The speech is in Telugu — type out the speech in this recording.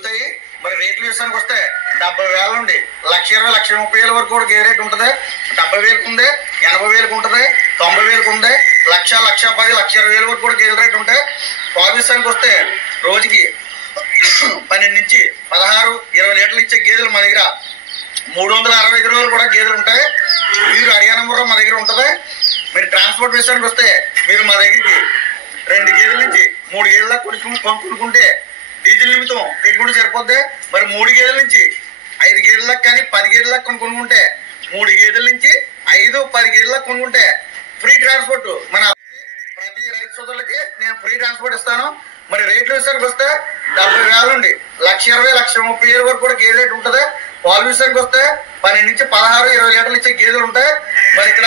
పెరుగుతాయి. మరి రేట్ల విషయానికి వస్తే 70,000 నుండి 1,20,000 1,30,000 వరకు కూడా గేదె రేట్ ఉంటుంది. 70,000 ఉంది, 80,000 ఉంటుంది, 90,000 ఉంది, 1,00,000, 1,10,000, 1,20,000 వరకు కూడా గేదె రేట్ ఉంటాయి. పాలు విషయానికి వస్తే రోజుకి 12 నుంచి 16, 20 లీటర్లు ఇచ్చే గేదెలు మా దగ్గర 365 రోజులు కూడా గేదెలు ఉంటాయి. మీరు హర్యానా ముర్రా మా దగ్గర ఉంటుంది. మీరు ట్రాన్స్పోర్ట్ విషయానికి వస్తే మీరు మా దగ్గరికి 2 గేదెల నుంచి 3 గేదెల కొనుక్కుంటే డీజిల్ నిమిత్తం పెట్టుకుంటే సరిపోద్ది. మరి 3 గేదెల నుంచి 5 గేదెలకు కానీ 10 గేదెలకు కొనుక్కుంటే 3 గేదెల నుంచి 5, 10 గేదెలకు కొనుక్కుంటే ఫ్రీ ట్రాన్స్పోర్ట్ మన ప్రతి రైతు సోదరులకి నేను ఫ్రీ ట్రాన్స్పోర్ట్ ఇస్తాను. మరి రేట్ల విషయానికి వస్తే 70,000 నుండి 1,20,000, 1,30,000 వరకు కూడా గేదె రేట్ ఉంటుంది. పాలు విషయానికి వస్తే 12 నుంచి 16, 20 లీటర్లు ఇచ్చే గేదెలు ఉంటాయి. మరి ఇక్కడ